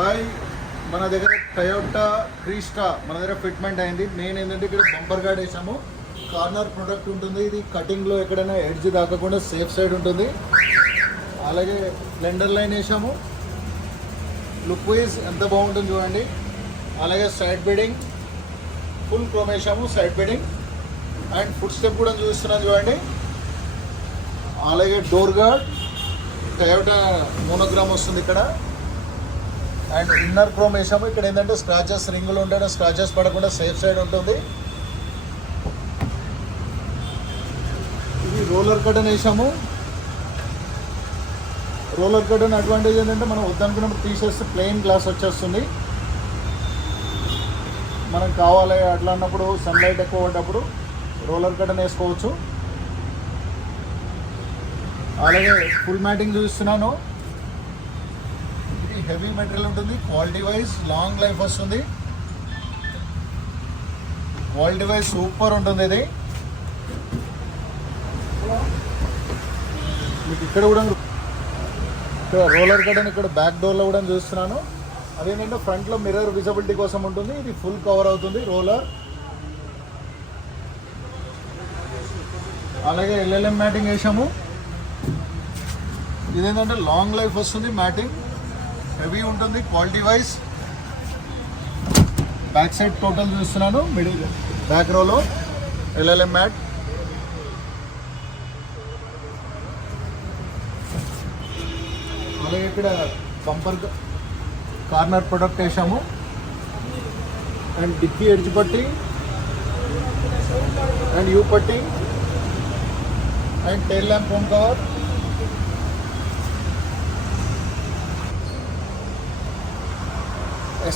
Hi, మన దగ్గర Toyota క్రీస్టా మన దగ్గర ఫిట్మెంట్ అయింది. మెయిన్ ఏంటంటే ఇక్కడ బంపర్ గార్డ్ వేసాము. కార్నర్ ప్రొడక్ట్ ఉంటుంది. ఇది కటింగ్లో ఎక్కడైనా ఎడ్జ్ దాకకుండా సేఫ్ సైడ్ ఉంటుంది. అలాగే ఫ్లెండర్ లైన్ వేసాము. లుక్ వైజ్ ఎంత బాగుంటుంది చూడండి. అలాగే సైడ్ బెడింగ్ ఫుల్ క్రోమ్ వేసాము. Side bedding and foot step కూడా చూస్తున్నాను చూడండి. అలాగే డోర్ గార్డ్ టయోటా మోనోగ్రామ్ వస్తుంది ఇక్కడ. అండ్ ఇన్నర్ క్రోమ్ వేసాము. ఇక్కడ ఏంటంటే స్క్రాచెస్ రింగులు ఉంటాయి, స్క్రాచెస్ పడకుండా సేఫ్ సైడ్ ఉంటుంది. ఇది రోలర్ కటన్ వేసాము. రోలర్ కటన్ అడ్వాంటేజ్ ఏంటంటే మనం వద్దనుకున్నప్పుడు తీసేస్తే ప్లెయిన్ గ్లాస్ వచ్చేస్తుంది. మనం కావాలి అట్లా అన్నప్పుడు సన్లైట్ ఎక్కువ పడ్డప్పుడు రోలర్ కటన్ వేసుకోవచ్చు. అలాగే ఫుల్ మ్యాటింగ్ చూస్తున్నాను. ఇది హెవీ మెటీరియల్ ఉంటుంది. క్వాలిటీ వైజ్ లాంగ్ లైఫ్ వస్తుంది. క్వాలిటీ వైజ్ సూపర్ ఉంటుంది. ఇది మీకు ఇక్కడ కూడా ఇక్కడ రోలర్ కటన్ ఇక్కడ బ్యాక్ డోర్లో కూడా చూస్తున్నాను. అదేంటంటే ఫ్రంట్లో మిర్రర్ విజిబిలిటీ కోసం ఉంటుంది. ఇది ఫుల్ కవర్ అవుతుంది రోలర్. అలాగే ఎల్ఎల్ఎం మ్యాటింగ్ వేసాము. ఇదేంటంటే లాంగ్ లైఫ్ వస్తుంది. మ్యాటింగ్ హెవీ ఉంటుంది quality wise. Back side total చూస్తున్నాను. మిడిల్ బ్యాక్ రోలో ఎల్ఎల్ఎం మ్యాట్. అలాగే ఇక్కడ బంపర్ కార్నర్ ప్రొడక్ట్ వేసాము. అండ్ డిక్కీ ఎడ్జ్ పట్టి అండ్ యూ పట్టి and tail lamp home cover.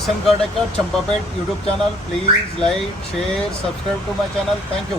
SN Car Decor, Champapet YouTube channel. Please like, share, subscribe to my channel. Thank you.